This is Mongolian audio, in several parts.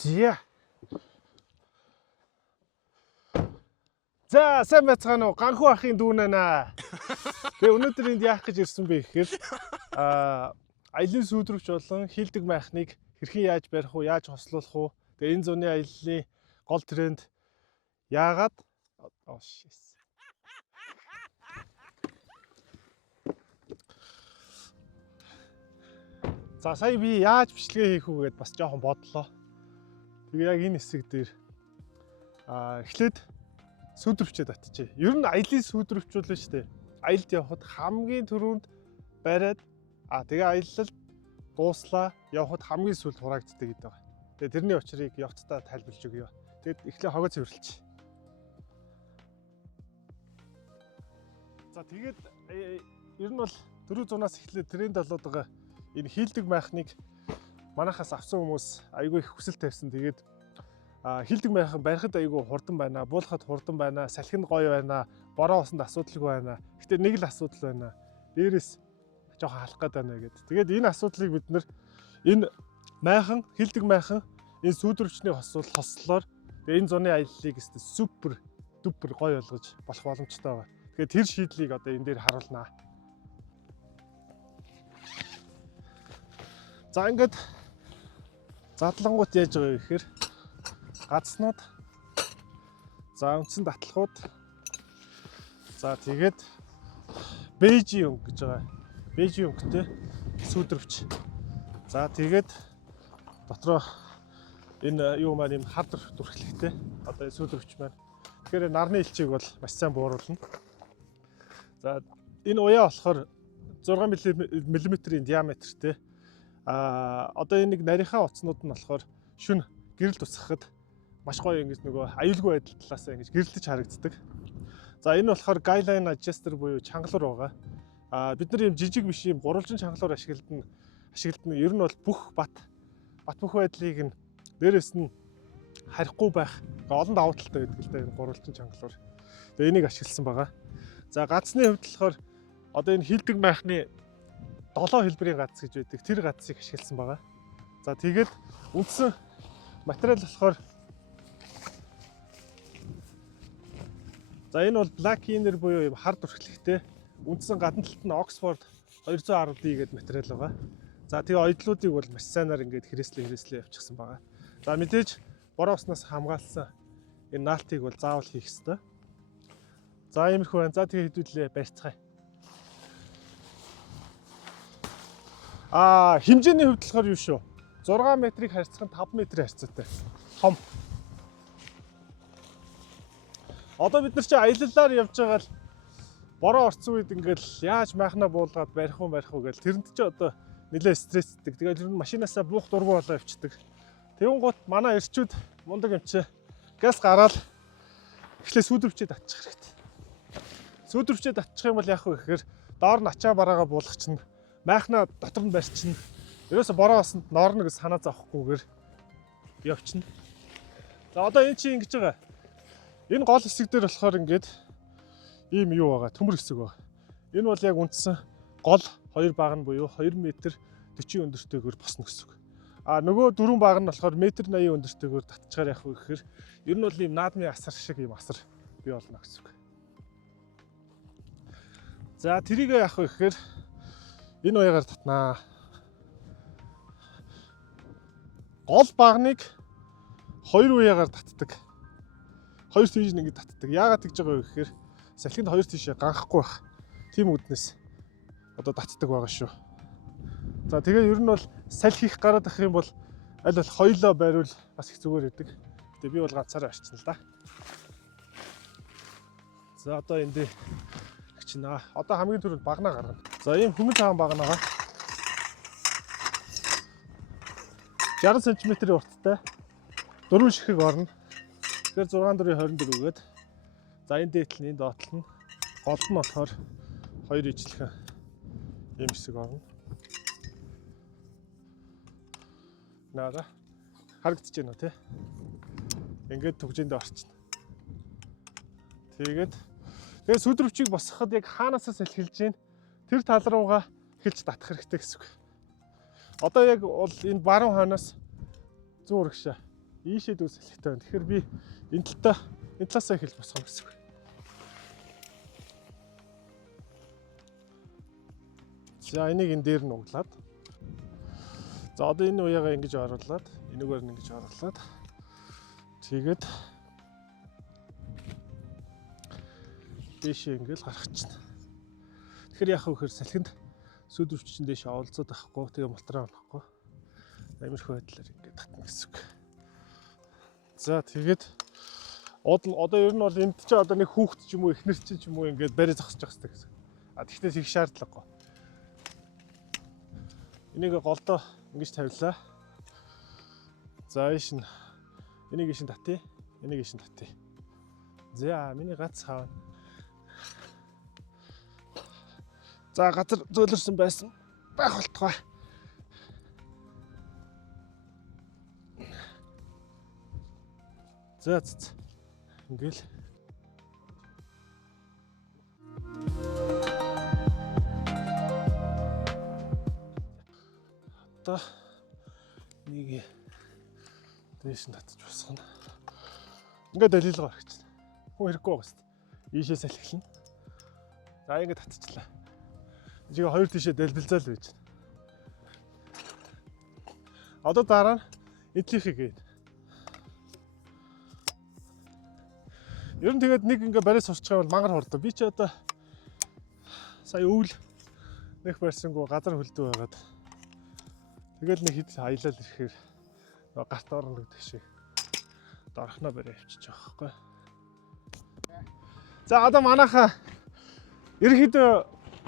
Зя. За, сайн байцгаана уу? Ганхуу ахын дүүнэ наа. Тэгээ өнөөдөр энд яах гэж ирсэн бэ гэхээр аялын сүйдрэгч болон хийлдэг майхныг хэрхэн яаж барих уу, яаж хослуулах уу? Тэгээ энэ зуны аяллаа гол тренд яагаад За сая би яаж бичлэгээ хийх үү гэдээ бас жоохон бодлоо. Тэгээ яг энэ хэсэг дээр эхлээд сүйдрвчээ татчихъя. Ер нь аялын сүйдрвчүүлнэ шүү дээ. Аялд явхад хамгийн түрүүнд бариад тэгээ аялал дууслаа явхад хамгийн сүүлд хураагддаг гэдэг байна. Тэгээ тэрний учрыг явцдаа тайлбарлаж өгье. Тэгээд эхлээ хогоо цэвэрлэж. За тэгээд ер нь бол 400-аас эхлээд тренд болоод байгаа энэ хийлдэг майхныг манайхаас авсан хүмүүс айгүй их хүсэл тавьсан. Тэгээд хийлдэг майхан барихад айгүй хурдан байна, буулахад хурдан байна, салхинд гоё байна, бороо усанд асуудалгүй байна. Гэтэ нэг л асуудал байна. Дээрээс жоохон халах гээд байна гэдэг. Тэгээд энэ асуудлыг бид нэр энэ майхан, хийлдэг майхан энэ сүйдрвчний хослолоор тэгээ энэ зуны аяллыг супер дупер гоё болгож болох боломжтой байна. Тэгээд тэр шийдлийг одоо энэ дээр харуулнаа. За ингээд задлангууд яаж байгаа вэ гэхээр гацнууд, за үндсэн татлахууд, за тэгээд бэйжийн өнгө гэж байгаа. Бэйжийн өнгөтэй сүйдрвч. За тэгээд дотроо энэ юу маань юм хар дүрхлэгтэй одоо сүйдрвч маань. Тэгэхээр нарны элчийг бол маш сайн бууруулна. За энэ уяа болохоор 6 мм-ийн диаметртэй. Одоо энэ нэг нарийнхаа утаснууд нь болохоор шүн гэрэл тусгахад маш гоё ингэж нөгөө аюулгүй байдал талаас ингэж гэрлэж харагддаг. За энэ болохоор guideline adjuster буюу чангалуур байгаа. Бид нар юм жижиг биш юм гурвалжин чангалуур ашигладаг. Ер нь бол бүх бат бүх байдлыг нь дээрэс нь харихгүй байх олон давуу талтай байдаг л да энэ гурвалжин чангалуур. Тэгээ энийг ашигласан байгаа. За гацны хувьд болохоор одоо энэ хийлдэг майхны 7 хэлбэрийн гац гэж байдаг. Тэр гацыг ашигласан байгаа. За тэгээд үндсэн материал болохоор за энэ бол black inner буюу юм хар дүрхлэгтэй. Үндсэн гадна талд нь Oxford 210D гэдэг материал байгаа. За тэгээ ойдлуудыг бол маш сайнаар ингээд хэрэгслээ явчихсан байгаа. За мэдээж бороо уснаас хамгаалсан энэ наалтыг бол заавал хийх ёстой. За иймэрхүү байна. За тэгээ хэдүүлээ барьцгаая. Хэмжээний хувьд болохоор юу шүү? 6 метрийг харьцах нь 5 метрийн харьцаатай. Том. Одоо бид нар чи аяллаар явж байгаа л бороо орцсон үед ингээд яаж майхнаа буулгаад барих уу гэж тэрэнд чи одоо нэлээ стресстэй. Тэгээд ер нь машинаасаа буух дургу болоо явчихдаг. Тэгүн гут манай эрчүүд мундаг юм чи газ гараад эхлээ сүйдрвчээ татчих хэрэгтэй. Сүйдрвчээ татчих юм бол яах вэ гэхээр доор нь ачаа бараагаа буулгах чинь майхнаа дотор нь барьчихна. Ерөөсө бороо усанд норно гэж санаа зовхгүйгээр явчихна. За одоо энэ чи ингэж байгаа. Энэ гол хэсэг дээр болохоор ингээд ийм юу байгаа, төмөр хэсэг байгаа. Энэ бол яг үндсэн гол 2 баг нь буюу 2 м 40 өндөртэйгээр босно гэсэн үг. Нөгөө 4 баг нь болохоор 1 м 80 өндөртэйгээр татчихаар явах вэ гэхээр ер нь бол ийм наадмын асар шиг ийм асар бий болно гэсэн үг. За тэрийг яах вэ гэхээр энэ уягаар татнаа. Гол багныг 2 уягаар татдаг. 2 тийш нэг татдаг. Яагаад тэгж байгаа вэ гэхээр салхинд 2 тийшээ ганхахгүй байх. Тийм үднэс одоо татдаг байгаа шүү. За тэгээ ер нь бол салхи хийх гараад ах юм бол аль болох хоёлоо байрвал бас их зүгээр байдаг. Тэгээ би бол ганцаараа арчна л да. За одоо энд чинь одоо хамгийн түрүүнд багнаа гаргана. За ийм хүмүн цагаан багнаагаа 60 см урттай 4 ширхэг орно. Тэгэхээр 6-4-24 үгээд. За энэ дээтэл нь, энэ доотлол нь, гол нь болохоор 2 ижлэх ийм хэсэг орно. Наараа харагдаж байна уу те? Ингээд төгжөндөө орчихно. Тэгээд сүйдрвчийг босгоход яг хаанаасаа салхилж гин тэр тал руугаа эхэлж татах хэрэгтэй гэсэн үг. Одоо яг бол энэ баруун хойноос зүүн урагшаа Ийшээ дүү салхитай байна. Тэгэхээр би энэ талаасаа эхэлж босгоно гэсэн үг. За энийг энэ дээр нь углаад. За одоо энэ уяагаа ингэж оруулаад, энэгээр нь ингэж оруулаад. Тэгээд дээшээ ингээл гаргачихна. Тэгэхээр яах вэ гэхээр салхинд сүйдвэрчин дээшээ оволцоод авахгүй, тэгээ мотороо онохгүй. Амирхай байдлаар ингээд татна гэсэн үг. За тэгээд одоо ер нь бол энд чи одоо нэг хүүхэд ч юм уу, эхнэр ч юм уу ингээд барай зогсож явах хэрэгтэй гэсэн. А тэгтээс их шаардлагагүй. Энийг голдоо ингэж тавилаа. За ийш нь энийг ийш нь татъя. Энийг ийш нь татъя. За миний гац хаана. За газар зөөлрсөн байсан байх болтугай. За ингээл одоо нэг дээш нь татчих босгоно. Ингээд далилга гаргачихна. Хүн хэрэггүй байгаа шүү дээ. Ийшээ салхилна. За ингээд татчихлаа. Жигээ хоёр тишээ дэлбэлзэл байж байна. Одоо дараа нь эдлийнхийг гээд. Ер нь тэгээд нэг ингээ барай сурчгаа бол мангар хордоо. Би ч одоо сая өвөл нэг барьсангүй газар хөлдөө байгаад. Тэгэл нэг хэд аялал ирэхээр гарт орно гэдэг шиг дорхноо барай авчиж байгаа байхгүй. За одоо манайхаа ерөнхийдөө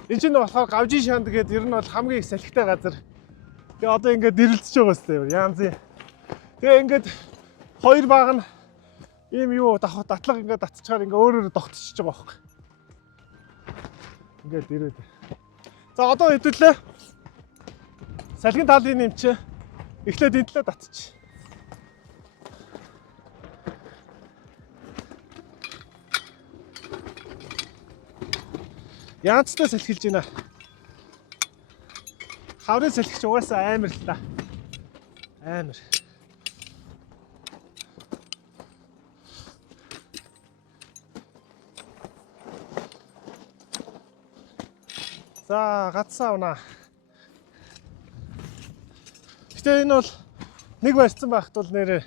энэ чинь болохоор гавжин шанд гэдэг ер нь бол хамгийн их салхитай газар. Тэгээ одоо ингээд дэрэлдэж байгаа сте янзын. Тэгээ ингээд хоёр баг нь ийм юу татлага ингээд татчихаар ингээ өөрөөр тогтчихж байгаа байхгүй. Ингээд ирээд. За одоо хэдүүлээ. Салхин талын нэмчээ. Эхлээд энэ талаа татчих. Янзтай салхилж байна. Хаврын салхич угаасаа амар л та. Амар. За гацсан авнаа. Гэтэ энэ бол нэг барьсан байхад бол нэрээ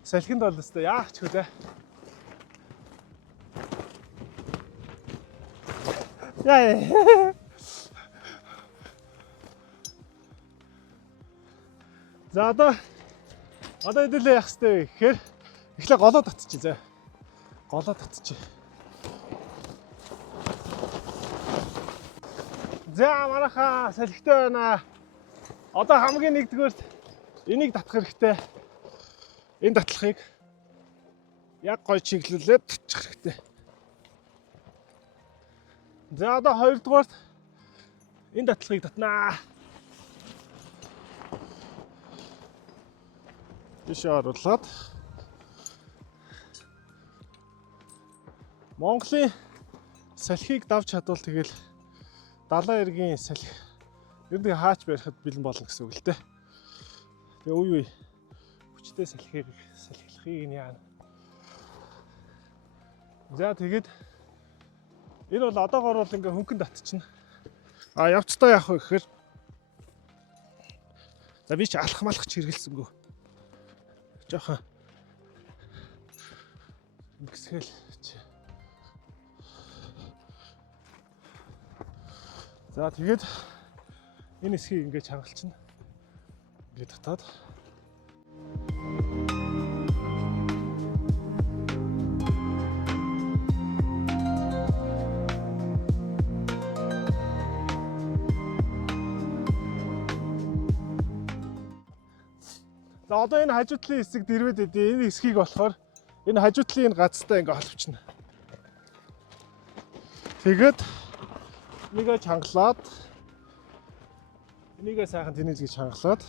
салхинд бол өстой яах ч хөлөө. Яа. За одоо хэдүүлээ яах вэ гэхээр эхлээ голоо татчих зэ. Голоо татчих. За манайхаа салхитай байна. Одоо хамгийн нэгдүгээрт энийг татах хэрэгтэй. Энэ татлахыг яг гой чиглүүлээд татчих хэрэгтэй. За одоо хоёрдугаарт энэ татлахыг татнаа. Тийш оруулаад Монголын салхийг давж чадвал тэгэл далайн эргийн салхи ер нь хаач барихад бэлэн болно гэсэн үг л дээ. Тэгээ үе хүчтэй салхилахыг яана. За тэгээд энэ бол одоогоор бол ингээ хөнгөн татчихна. А явцдаа яах вэ гэхээр за би ч алах малах ч хэрэгэлсэнгүү. Жохон ингэсгэл чи. За тэгээд энэ хэсгийг ингээд чангалчихна. Ингээд татаад. За одоо энэ хажуу талын хэсэг дэрвэд өгдөө. Энэ хэсгийг болохоор энэ хажуу талын энэ гацтай ингээд холбочно. Тэгээд энийг чангалаад энийгээ сайхан тэнийзгий чангалаад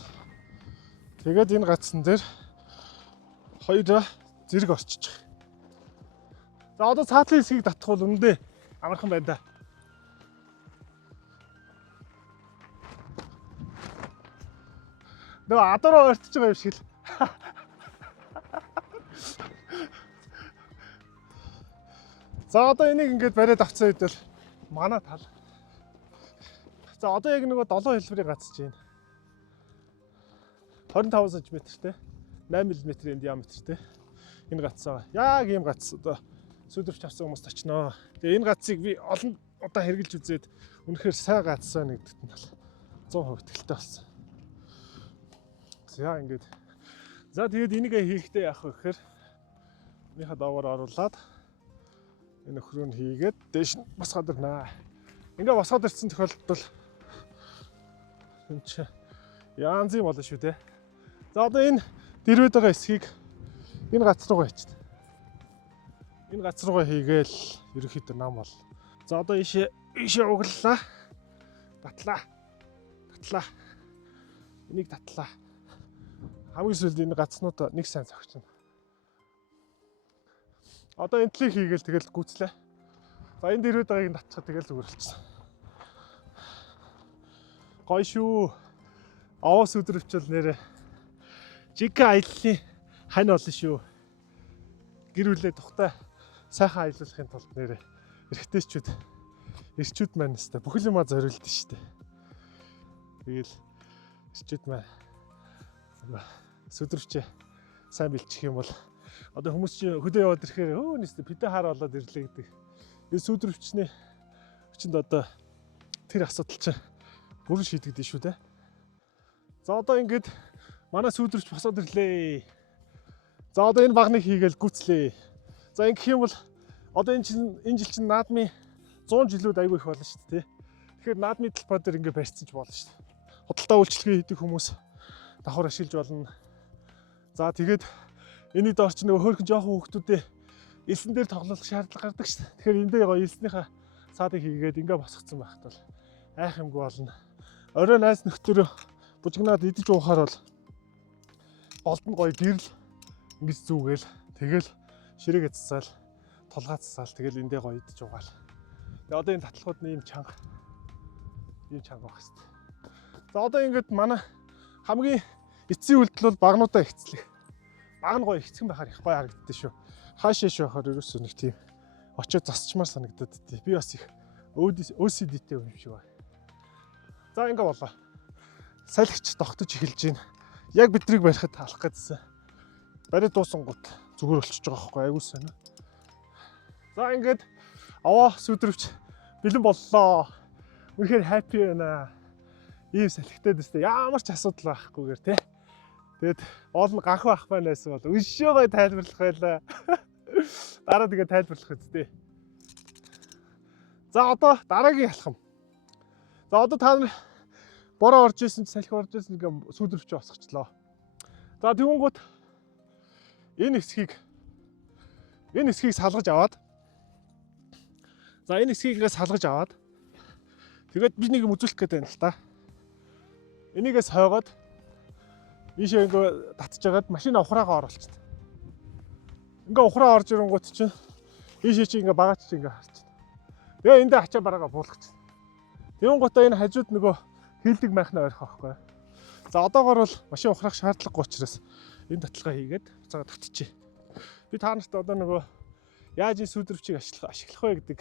тэгээд энэ гацсан дээр хоёроо зэрэг орчиж. За одоо цаатлын хэсгийг татах бол үнэндээ амархан байна да. Нөгөө адуу орчиж байгаа юм шиг л. За одоо энийг ингээд бариад авцсан үед бол манай тал. За одоо яг нөгөө 7 хэлбэрийг гацж байна. 25 см-тэй 8 мм-ийн диаметртэй энэ гацсаа. Яг ийм гац одоо сүйдвэрч авсан хүмүүст очноо. Тэгээ энэ гацыг би олон удаа хэрглэж үзээд үнэхээр сайн гацсаа нэгдэгт нь бол 100% итгэлтэй болсон. За ингээд. За тэгээд энийг хийхдээ яах вэ гэхээр энийхээ доогоор оруулаад энэ өхрөө нь хийгээд дээш нь босгоод ирнэ. Ингээ босгоод ирсэн тохиолдолд энэ ч янз юм болно шүү дээ. За одоо энэ дэрвэд байгаа эсхийг энэ гац руугаа хийчихсэн. Энэ гац руугаа хийгээл ерөнхийдөө нам бол. За одоо ийшээ углалаа. Татлаа. Энийг татлаа. Хамгийн сүүлд энэ гацнууд нэг сайн цогчно. Одоо энэ тлийг хийгээл тэгэл гүйцлээ. За энэ дэрвэд байгааг нь татчихад тэгэл зүгээр болчихсон. Гоё шүү. Аваас өдрөвчл нэрэ. Жигка аяллаа хань болно шүү. Гэр бүлээ тухтай сайхан аялуулахын тулд нэрэ эрчүүд маань нэстэ бүхэл юмаа зориулдаг шүү дээ. Тэгэл эрчүүд маань сүдрвчээ сайн бэлчих юм бол одоо хүмүүс чи хөдөө яваад ирэхээр өө нэстэ пидэ хаар болоод ирлээ гэдэг. Энэ сүдрвчний хүчинд одоо тэр асуудал чинь бүрэн шийдэгдэн шүү дээ. За одоо ингээд манай сүдрвч босоод ирлээ. За одоо энэ багныг хийгээл гүцлээ. За ингэх юм бол одоо энэ жил чинь наадмын 100 жилүүд айгүй их болно шүү дээ. Тэгэхээр наадмын талбай дээр ингээд барьсан ч болно шүү дээ. Худалдаа үйлчлэгээ хийдэг хүмүүс давхар ашиглаж болно. За тэгээд эний доор ч нөгөө хөөрхөн жоохон хүүхдүүдээ элсэн дээр тоглох шаардлага гардаг шүү дээ. Тэгэхээр энэ дээр гоё элснийхаа саадыг хийгээд ингээд босгоцсон байхад бол айх юмгүй болно. Орой найз нөхдөөрөө бужигнаад идэж уухаар бол голд нь гоё гэрэл ингэж зүүгээл тэгэл ширээгээ цацаал тулгаа цацаал тэгэл эндээ гоё идэж уугаал. Тэгээ одоо энэ татлахууд нь ийм чанга байх хэвээр. За одоо ингээд манай хамгийн эцсийн үйлдэл бол багнуудаа ихцлэх. Баг нь гоё ихцгэн байхаар их гоё харагддаг шүү. Хаашаа шүү байхаар ерөөсөө нэг тийм очиод засчмаар санагдаад тий. Би бас их OCD-тэй юм шиг байна. За ингээ болоо. Салхич тогтож эхэлж байна. Яг бидрийг барихад алах гэдсэн. Барид дуусан гут зүгээр болчихж байгаа байхгүй айгуу сайн. За ингээд аваа сүдрвч бэлэн боллоо. Үнэхээр happy байна. Ийм салхитай дэстэй ямар ч асуудал байхгүйгээр тий. Тэгэд оол нь ганх байх байнаас бол өшөө гой тайлбарлах байлаа. Дараа тэгээ тайлбарлах үстэй. За одоо дараагийн алхам. За одоо та нар бороо орж исэн ч салхи орж исэн ингээ сүдрвч босгочлоо. За тэгвэл энэ хэсгийг салгаж аваад. За энэ хэсгийг ингээ салгаж аваад. Тэгээд би нэг юм үзүүлэх гээд байна л та. Энийгээс хойгоод ийшээ ингээ татж агаад машина ухраагаа оруулчихна. Ингээ ухраа орж ирэнгүүт чинь ийшээ чи ингээ багаач чи ингээ харчихна. Тэгээ эндээ ачаа бараагаа буулгачихна. Тэнгуутаа энэ хажууд нөгөө хилдэг майхнаа орих байхгүй. За одоогоор бол машин ухраах шаардлагагүй учраас энэ таталгаа хийгээд буцаага татчихъя. Би та нарт одоо нөгөө яаж энэ сүдрвчийг ашиглах вэ гэдэг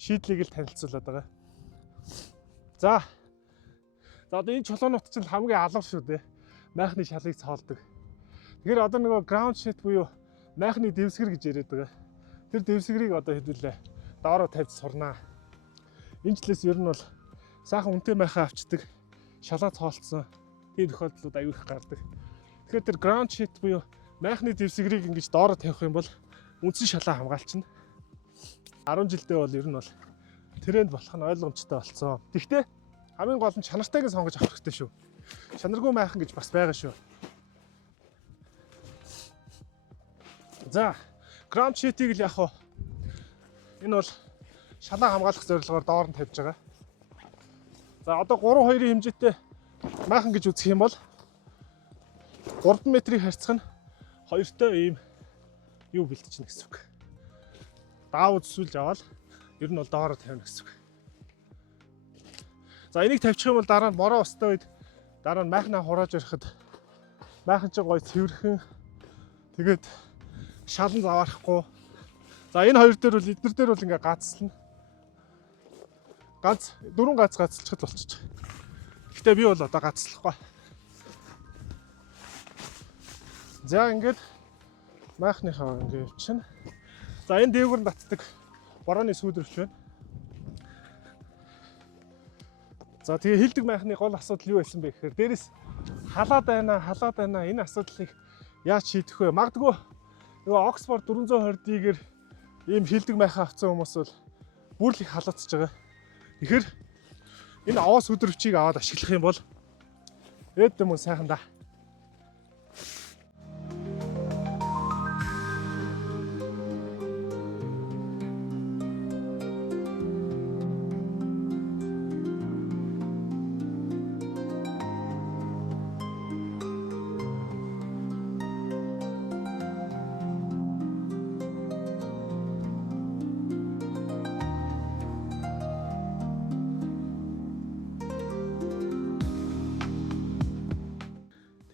шийдлийг л танилцуулаад байгаа. За одоо энэ чулуунууд чинь хамгийн алга шүү дээ. Майхны шалыг цоолдог. Тэгэхээр одоо нөгөө ground sheet буюу майхны дэвсгэр гэж яриад байгаа. Тэр дэвсгэрийг одоо хэдүүлээ доороо тавьж сурнаа. Энэ жилээс ер нь бол сайхан үнэтэй майхаа авчдаг, шалаа цоолцсон тийм тохиолдлууд аюул их гардаг. Тэгэхээр тэр ground sheet буюу майхны дэвсгэрийг ингэж доороо тавих юм бол үндсэн шалаа хамгаалчихна. 10 жилдээ бол ер нь бол тренд болох нь ойлгомжтой болсон. Гэхдээ хамгийн гол нь чанартайг нь сонгож авах хэрэгтэй шүү. Чанаргүй майхан гэж бас байгаа шүү. За, ground sheet-ийг л яг хоо энэ бол шалаа хамгаалах зорилгоор доор нь тавьж байгаа. За, одоо 3-2-ийн хэмжээтэй майхан гэж үзэх юм бол 3 метрийг харьцах нь 2-той ийм юу бэлтжинэ гэсэн үг. Даав үзүүлж аваад ер нь бол доороо тавина гэсэн үг. За энийг тавьчих юм бол дараа нь бороо устай үед дараа нь майхнаа хурааж ярихад майхан чинь гоё цэвэрхэн тэгээд шалан заваарахгүй. За энэ хоёр дээр бол эднэр дээр бол ингээ гацлна. Ганц 4 гац гацлчихад болчих. Гэхдээ би бол одоо гацлахгүй. За ингээд майхныхаа ингээ явчихна. За энэ дээгүүр татдаг борооны сүйдрвч байна. За тэгээ хилдэг майхны гол асуудал юу байсан бэ гэхээр дээрэс халаад байна. Энэ асуудлыг яаж шийдэх вэ? Магадгүй нөгөө Оксфорд 420D-гээр ийм хилдэг майхаа авсан хүмүүс бол бүр л их халаацж байгаа. Тэгэхээр энэ аваа сүдрвчийг аваад ашиглах юм бол эд юм сайхан да.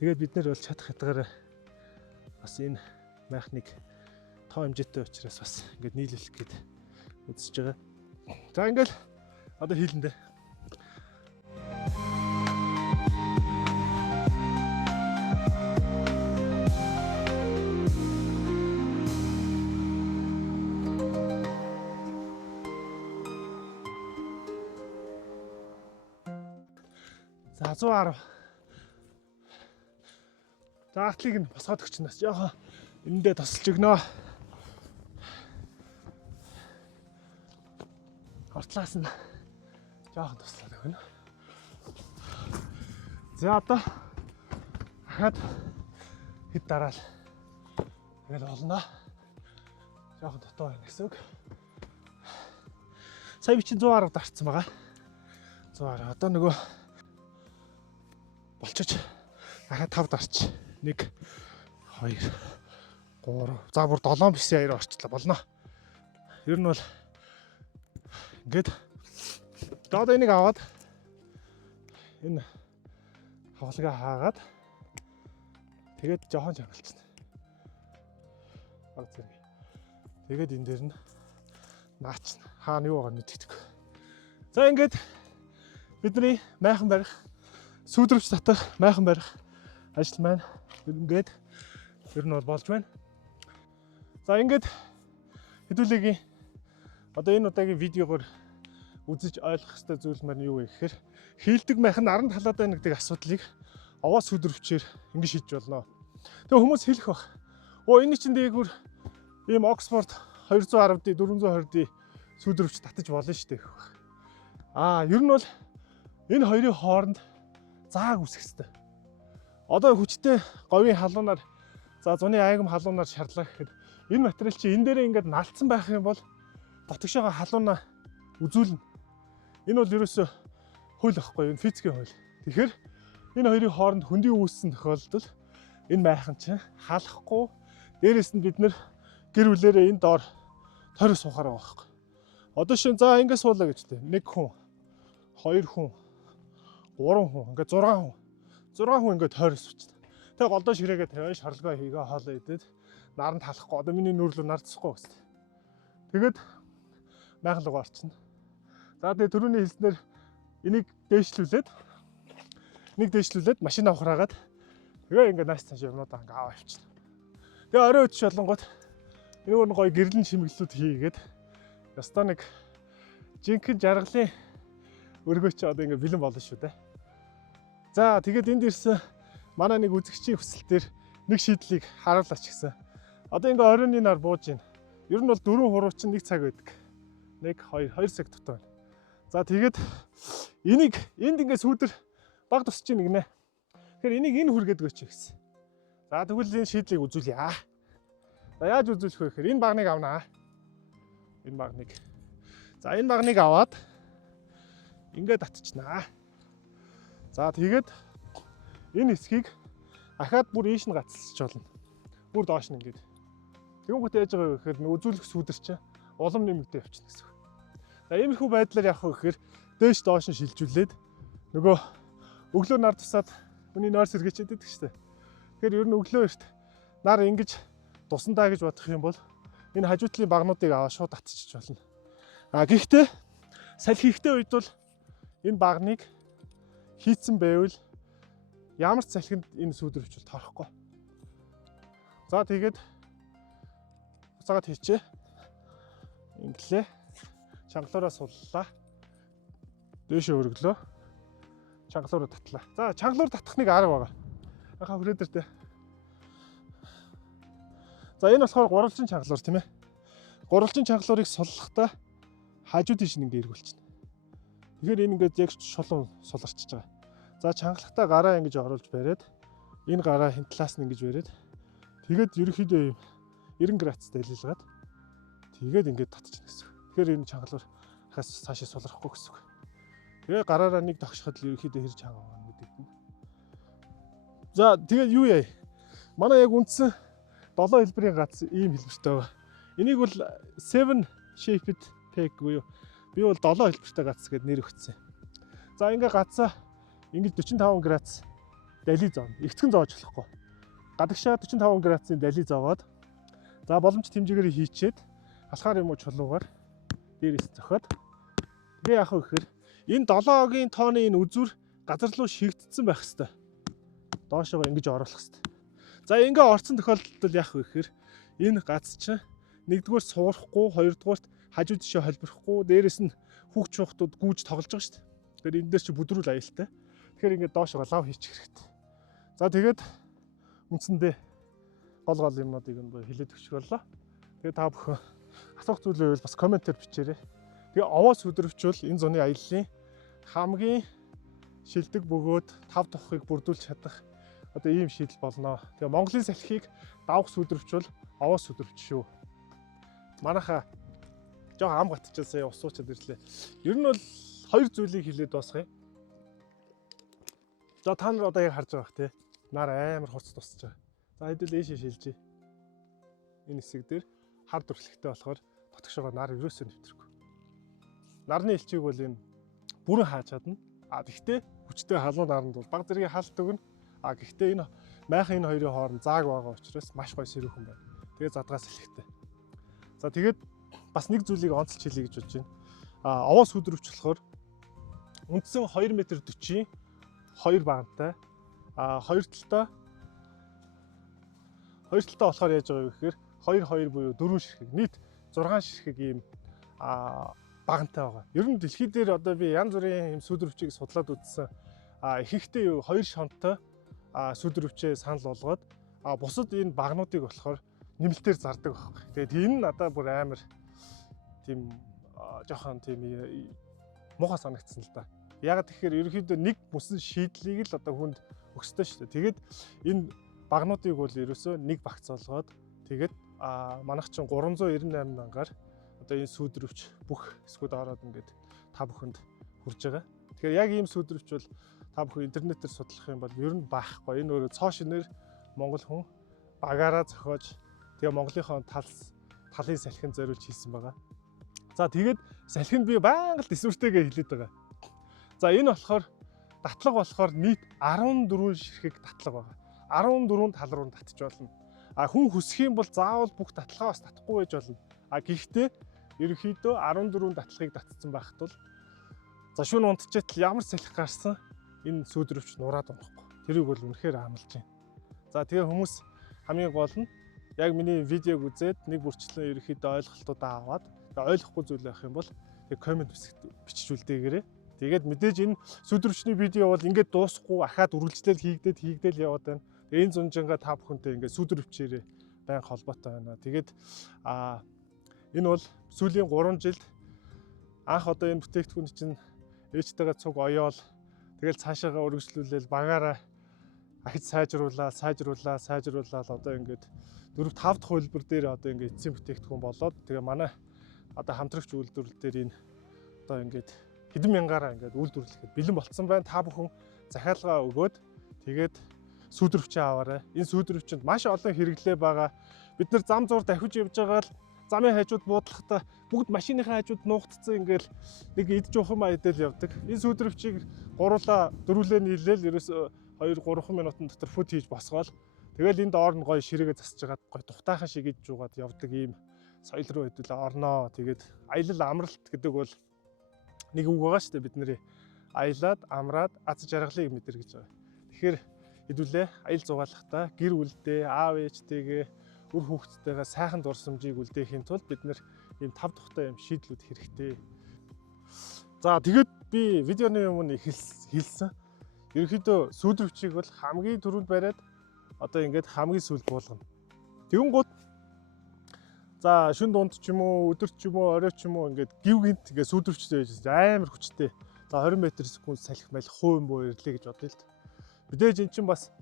Тэгээд бид нэр бол чадах хятгаар бас энэ майхныг тоо хэмжээтэй учраас бас ингээд нийлүүлэх гээд үзэж байгаа. За ингээд одоо хийлэндэ. За 110. За артлыг нь босгоод өгчнээс жоохон эндээ тосолж өгнө. Артлаас нь жоохон туслаад өгнө. За одоо хаад хэд дараал тэгэл болно. Жоохон дутуу байна гэсэн үг. Сая би чинь 110 дарцсан байгаа. 110 одоо нөгөө болчих. Ахаа 5 дарч. 1 2 3 за бүр 7 бисийн 2 орчлоо болно. Ер нь бол ингээд одоо энийг аваад энэ хавлага хаагаад тэгээд жоохон чангалцсан. Баг зэрэг. Тэгээд энэ дээр нь наачна. Хаана юу байгаа мэддэг. За ингээд бидний майхан барих сүйдрвч татах майхан барих ажил маань ингээд ер нь бол болж байна. За ингээд хэдүүлээгийн одоо энэ удаагийн видеогоор үзэж ойлгох ёстой зүйл маань юу вэ гэхээр хийлдэг майхан наранд халаад байна гэдэг асуудлыг аваа сүйдрвчээр ингэ шийдэж болно. Тэгээ хүмүүс хэлэх баг. Энэ чинь дээгүүр ийм Оксфорд 210D 420D сүйдрвч татаж болно шүү дээ гэх баг. Ер нь бол энэ хоёрын хооронд зааг үсэх ёстой. Одоо хүчтэй говийн халуунаар за зуны аягам халуунаар шарлаа гэхэд энэ материал чи энэ дээрээ ингээд налцсан байх юм бол дотгошоо халуунаа үзүүлнэ. Энэ бол ерөөсөө хууль байхгүй, энэ физикийн хууль. Тэгэхээр энэ хоёрын хооронд хөндий үүссэн тохиолдолд энэ майхан чинь халахгүй дээрээс нь бид нэр гэр бүлээрээ энэ доор тойрог суухаар байгаа байхгүй. Одоо шин за ингээд суулаа гэж дээ. 1 хүн, 2 хүн, 3 хүн, ингээд 6 хүн. 6 хүн ингээд тойрог суучна. Тэгээ голдоо ширээгээ тавиа, шарлгаа хийгээ, хоолоо идээд наранд халахгүй. Одоо миний нүрэлөө нарцсахгүй гэсэн. Тэгээд майхан руу орчихно. За тэгээ түрүүний хэлснээр энийг дээшлүүлээд машин авахраагаад тэгээ ингээд нааш цааш юмнуудаа ингээд аваа явчихна. Тэгээ орой өдөж болонгот энэ гоё гэрлэн чимэглэлүүд хийгээд ястаа нэг жинхэнэ жаргалын өргөөч одоо ингээд бэлэн болно шүү дээ. За тэгээд энд ирсэн манай нэг үзэгчийн хүсэлтээр нэг шийдлийг харуулаач гэсэн. Одоо ингээ оройны нар бууж байна. Ер нь бол 4 хурууч чинь 1 цаг байдаг. 1 2 цаг дутаа байна. За тэгээд энийг энд ингээ сүүдэр баг тусч ийн гинэ. Тэгэхээр энийг энэ хүргээд өгөөч гэсэн. За тэгвэл энэ шийдлийг үзүүлье. За яаж үзүүлэх вэ гэхээр энэ багныг авнаа. Энэ багныг. За энэ багныг аваад ингээ татчихнаа. За тэгээд энэ хэсгийг ахаад бүр ийш нь гацалж болно. Бүр доош нь ингээд. Тэнгуут яаж байгаа вэ гэхээр үзүүлэх сүүдэр чинь улам нэмэгдээ явчихна гэсэн үг. За иймэрхүү байдлаар явах вэ гэхээр дээш доош нь шилжүүлээд нөгөө өглөө нар тусаад хүний нойр сэргээчээд байдаг шүү дээ. Тэгэхээр ер нь өглөө эрт нар ингэж Дусандаа гэж бодох юм бол энэ хажуу талын багнуудыг аваа шууд татчих болно. Гэхдээ салхи хийхтэй үед бол энэ багныг хийцэн байвал ямар ч салхинд энэ сүйдрөвч бол торохгүй. За тэгээд буцаагаад хийчээ. Инглээ. Чангалуураа суллаа. Дээшээ өргөлөө. Чангалуураа татлаа. За чангалуур татхныг арга байгаа. Ахаа хүрээдэр дээ. За энэ болохоор гурвалжин чангалуур тийм ээ. Гурвалжин чангалуурыг суллахдаа хажуу тийш ингэ эргүүлчихнэ. Тэгэхээр энэ ингээд яг шулуун суларчиж байгаа. За чангалахтаа гараа ингэж оруулж бариад энэ гараа хэн талаас нь ингэж бариад тэгээд ерөнхийдөө юм 90 градус дэлилгээд тэгээд ингээд татчихна гэсэн үг. Тэгэхээр энэ чангалуур хас цаашаа сулрахгүй гэсэн үг. Тэгээ гараараа нэг тогшоход л ерөнхийдөө хэрж хаагаа мэдэгдэнэ. За тэгээд юу яа? Манай яг үндсэн 7 хэлбэрийн гац ийм хэлбэртэй байгаа. Энийг бол 7 shaped peg буюу би бол 7 хэлбэртэй гац гэд нэр өгсөн. За ингээ гацаа ингэж 45 градус дали зоно. Игтгэн зоож болохгүй. Гадагшаа 45 градусын дали зоогоод за боломж хэмжээгээр хийчээд алхаар юм уу чулуугаар дээрээс зохиод тэгээ яах вэ гэхээр энэ 7-гийн тооны энэ үзүр газар руу шигдсэн байх хэвээр. Доошоо ингэж оруулах хэвээр. За ингээ орцсон тохиолдолд яах вэ гэхээр энэ гац чинь нэгдүгээр суурахгүй, хоёрдугаарт хажуу тишээ холбирохгүй, дээрээс нь хүүхд чухтууд гүүж тоглож байгаа шүү дээ. Тэгэхээр энэ дээр чи бүдрүүл аюултай. Тэгэхээр ингээ доошоо лав хийчих хэрэгтэй. За тэгээд үндсэндээ гол юмнуудыг нь хэлээд өгчлөө. Тэгээд та бүхэн асуух зүйл байвал бас комментээр бичээрэй. Тэгээ овоо сүдрөвчвөл энэ зуны аяллаа хамгийн шилдэг бөгөөд 5 тухыг бүрдүүлж чадах одоо ийм шийдэл болно. Тэгээ Монголын салхийг давах сүдрөвчвөл овоо сүдрөвч шүү. Манайха жоо ам гатчихсан ус суучаад ирлээ. Ер нь бол хоёр зүйлийг хэлээд дуусгая. За та нар одоо яг харж байгаа бах тий. Нар амар хурц тусч байгаа. За хэдүүл ээшээ шилжээ. Энэ хэсэг дээр хар дүрслэгтэй болохоор дотгошоо нар ерөөсөө нэвтрэхгүй. Нарны элчийг бол энэ бүрэн хааж чадна. Гэхдээ хүчтэй халуун наранд бол баг зэргийн халт өгнө. Гэхдээ энэ майхан энэ хоёрын хооронд зааг байгаа учраас маш гоё сэрүүхэн байна. Тэгээ задгаас хэлэхтэй. За тэгээд бас нэг зүйлийг онцлж хэлье гэж бодож байна. Овоо сүдрөвч болохоор үндсэн 2 м 40 2 багантай. Хоёр талдаа болохоор яаж байгаа вэ гэхээр 2 буюу 4 ширхэг нийт 6 ширхэг ийм багантай байгаа. Ер нь дэлхий дээр одоо би янз бүрийн юм сүдрөвчийг судлаад үзсэн. Ихэнхдээ 2 шонтой сүдрөвчээ санал болгоод бусад энэ багнуудыг болохоор нэмэлтээр зардаг байхгүй. Тэгээд энэ надад бүр амар тийм жоохон тийм муухай санагдсан л да. Яг тэгэхээр ерөнхийдөө нэг бүсэн шийдлийг л одоо хүнд өгсдөө шүү дээ. Тэгээд энэ багнуудыг бол ерөөсөө нэг багц болгоод тэгээд манайх чинь 398 мянгаар одоо энэ сүдрөвч бүх эсгүүд ороод ингээд та бүхэнд хүрж байгаа. Тэгэхээр яг ийм сүдрөвч бол та бүхэн интернетээр судлах юм бол ер нь баахгүй. Энэ өөрөө цоо шинээр монгол хүн багаараа зохиож тэгээ Монголынхон талын салхинд зориулж хийсэн байгаа. За тэгээд салхинд би байнга л дэсвэртэйгээ хэлээд байгаа. За энэ болохоор татлага болохоор нийт 14 ширхэг татлага байгаа. 14 тал руу татчих болно. Хүн хүсэх юм бол заавал бүх татлагаа бас татахгүй байж болно. Гэхдээ ерөнхийдөө 14 татлагыг татсан байхад бол за шүүн унтчихэд ямар салхи гарсан энэ сүдрөвч нураад унахгүй. Тэрийг бол үнэхээр амлаж байна. За тэгээ хүмүүс хамгийн гол нь яг миний видеог үзээд нэг бүрчлэн ерөнхийдөө ойлголтуудаа аваад ойлгохгүй зүйл байх юм бол тэг коммент бичиж үлдээгээрэй. Тэгээд мэдээж энэ сүдрөвчний видео бол ингээд дуусахгүй ахаад үргэлжлэл хийгдэл яваад байна. Энэ зунжингаа та бүхэнтэй ингээд сүдрөвчээрээ байнга холбоотой байна. Тэгээд энэ бол сүүлийн 3 жилд анх одоо энэ бүтээгдэхүүн чинь ээжтэйгээ цуг оёол тэгэл цаашаага үргэлжлүүлээл багаараа ахиж сайжруулаад одоо ингээд 4-5 дахь хөлбөр дээр одоо ингээд эцсийн бүтээгдэхүүн болоод тэгээ манай одоо хамтрагч үйлдвэрлэл дээр энэ одоо ингээд хэдэн мянгаараа ингээд үйлдвэрлэхэд бэлэн болцсон байна. Та бүхэн захиалгаа өгөөд тэгээд сүдрөвчээ аваарай. Энэ сүдрөвчөнд маш олон хэрэглээ байгаа. Бид нар зам зуур давхиж явж байгаа л замын хажууд буудлахдаа бүгд машиныхаа хажууд нуугдцсан ингээл нэг идж ухам айдэл явдаг. Энэ сүдрөвчийг гурлаа дөрвөлээ нийлээл ерөөсө 2-3 минутын дотор фут хийж босгоол. Тэгэл энд доор нь гоё ширээгээ засаж хагаад гоё тухтайхан шиг иж жугаад явдаг ийм соёл руу хэдүүлээ орноо. Тэгээд аялал амралт гэдэг бол нэг үг байгаа шүү дээ бидний. Аялаад амраад аз жаргалыг мэдэр гэж байгаа. Тэгэхээр хэдүүлээ аял зугаалахдаа гэр бүлдээ, аав ээжтэйгээ, үр хүүхдтэйгээ сайхан дурсамжийг үлдээхийн тулд бид нэр ийм тав тухтай юм шийдлүүд хэрэгтэй. За тэгээд би видеоны өмнө хэлсэн. Ерөнхийдөө сүүлрөвчийг бол хамгийн түрүүнд бариад одоо ингээд хамгийн сүүлд буулгана. Тэгүн гут за шүн дунд ч юм уу, өдөр ч юм уу, орой ч юм уу ингээд гів гинт ингээд сүүлрөвчтэй байж амар хүчтэй. За 20 м/сек салхи малих хувь юм буу ирлээ гэж бодъё л. Мэдээж эн чинь бас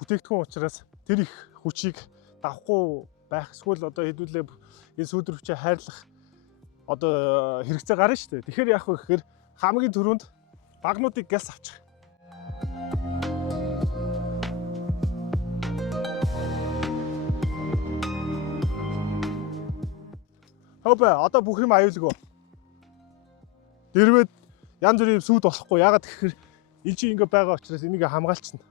бүтээгдэхүүн учраас тэр их хүчийг давхгүй байх эсвэл одоо хэдүүлээ энэ сүүлрөвчөө хайрлах одоо хэрэгцээ гарна шүү дээ. Тэгэхээр яах вэ гэхээр хамгийн түрүүнд багнуудыг гяс авчих. Хөөе одоо бүх юм аюулгүй. Дэрвэд янз бүрийн сүйд болохгүй. Ягаад гэхээр энэ чинь ингэ байгаа учраас энийг хамгаалчихна.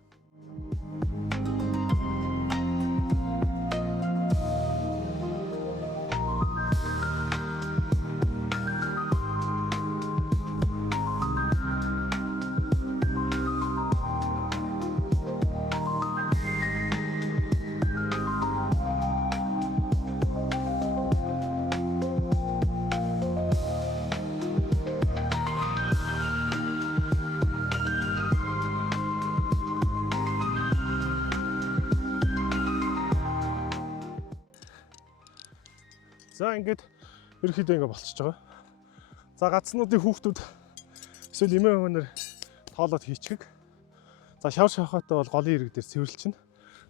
За ингээд ерөөхдөө ингэ болчихж байгаа. За гацнуудын хүүхдүүд эсвэл эмээ өвгөнөр тоолоод хийчихэг. За шавар шавхаатай бол голын ирэг дээр цэвэрлчихнэ.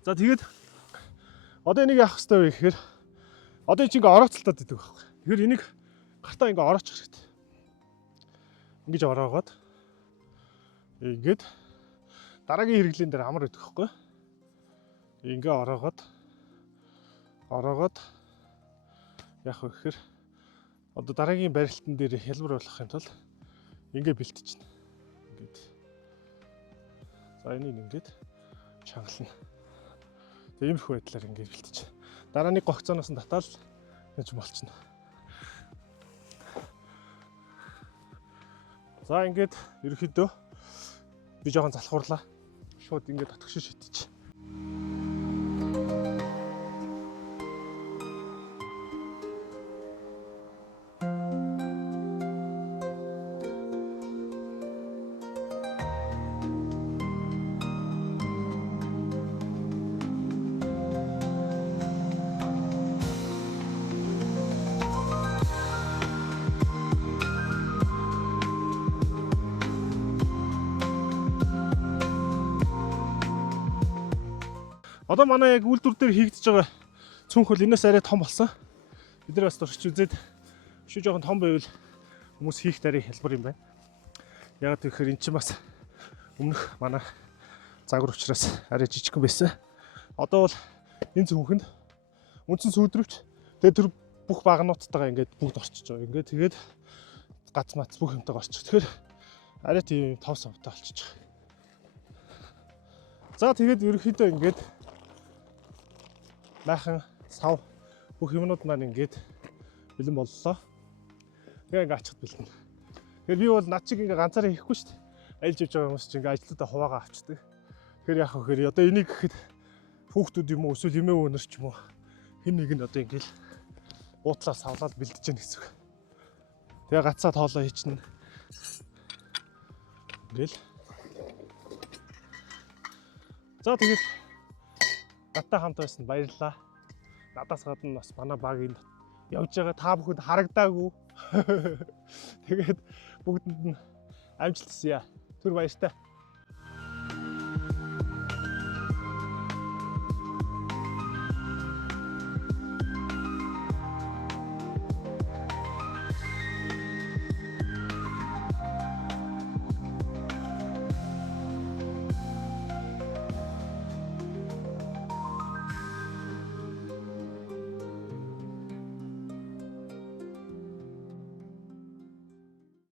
За тэгээд одоо энийг яах хэрэгтэй вэ гэхээр одоо чи ингэ орооцолтоод идэг байхгүй. Тэгэхээр энийг гартаа ингэ ороочих хэрэгтэй. Ингэж ороогоод ингээд дараагийн хэрэглэн дээр амар идэх байхгүй. Ингээ ороогоод яах вэ гэхээр одоо дараагийн барилтан дээр хялбар болгохын тулд ингээ бэлтчихнэ. Ингээд. За энийг ингээд чангална. Тэгээ иймэрхүү байдлаар ингээ бэлтчих. Дараа нэг гогцооноос нь татаал гэж болчихно. За ингээд ерөөхдөө би жоохон залхуурлаа. Шууд ингээд татгшин шидчих. Одоо манай яг үйлдвэр дээр хийгдэж байгаа цүнх бол энэс арай том болсон. Бид нар бас туршиж үзээд шүү жоохон том байвал хүмүүс хийх дарыг хэлбэр юм байна. Яг тэгэхээр эн чинь бас өмнөх манай загвар учраас арай жижигхэн байсан. Одоо бол энэ цүнхэнд үндсэн сүйдрвч тэгээд тэр бүх багнуудтайгаа ингээд бүгд орчиж байгаа. Ингээд тэгээд гац мац бүх юмтайгаа орчих. Тэгэхээр арай тийм тов савтай болчих. За тэгээд ерөнхийдөө ингээд майхан сав бүх юмнууд маань ингээд бэлэн боллоо. Тэгээ ингээд ачхад бэлэн. Тэгэхээр би бол над чиг ингээд ганцаараа хийхгүй шүү дээ. Аялж явж байгаа хүмүүс чинь ингээд ажлуудаа хуваагаа авчдаг. Тэгэхээр яах вэ гэхээр одоо энийг гэхэд хүүхдүүд юм уу эсвэл эмээ өвнөр ч юм уу хэн нэг нь одоо ингээд буутлаа савлаад бэлдэж яах гэсэн үг. Тэгээ гацаа тоолоо хийчихнэ. Ингээл. За тэгээд надтай хамт байсан баярлалаа. Надаас гадна бас манай баг энд явж байгаа та бүхэнд харагдаагүй. Тэгээд бүгдэнд нь амжилт хүсье. Түр баяртай.